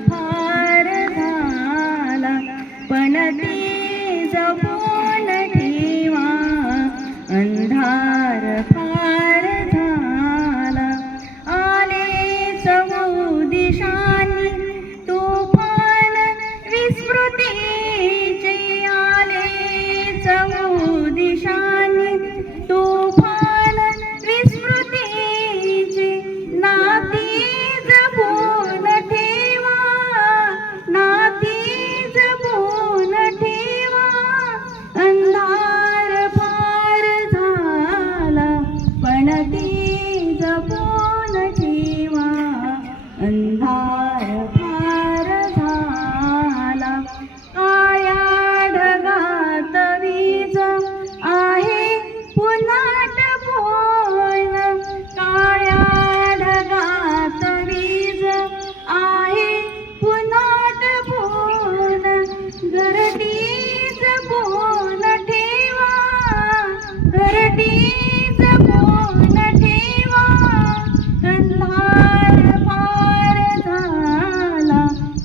फार झाला, पण ती जपून ठेवा. अंधार फार झाला, आले चहू दिशांनी तुफान विस्मृतीचे. आले चहू दिशांनी तुफान विस्मृतीचे. नाती जपून ठेवा, नाती जपून ठेवा. अंधार फार झाला, पण ती जपून ठेवा. अंधार फार झाला, काळ्या ढगात वीज आहे पुन्हा टपोन. काळ्या ढगात वीज आहे पुन्हा टपोन. घरटी जपून ठेवा, घरटी जपून ठेवा. अंधार फार झाला,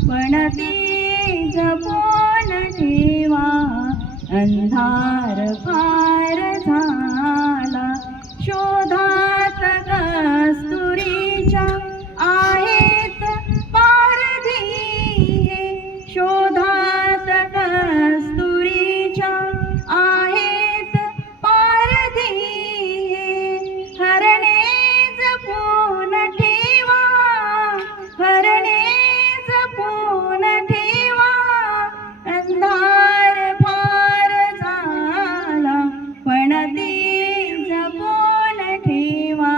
पण ती जपून ठेवा. अंधार फार झाला, शोधात कस्तुरीच्या आहेत पारधी. शोधात कस्तुरीच्या आहेत पारधी. हरणे जपून ठेवा, हरणे जपून ठेवा. अंधार फार झाला, पण ती जपून ठेवा.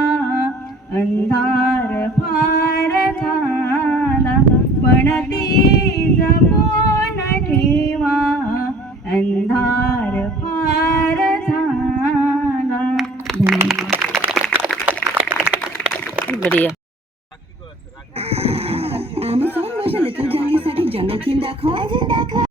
अंधार फार झाला, पण ती जपून ठेवा. अंधार फार झाला. बढ़िया. Amazon वर्षा लिटिल जंगलीसाठी जंगल थीम दाखवा.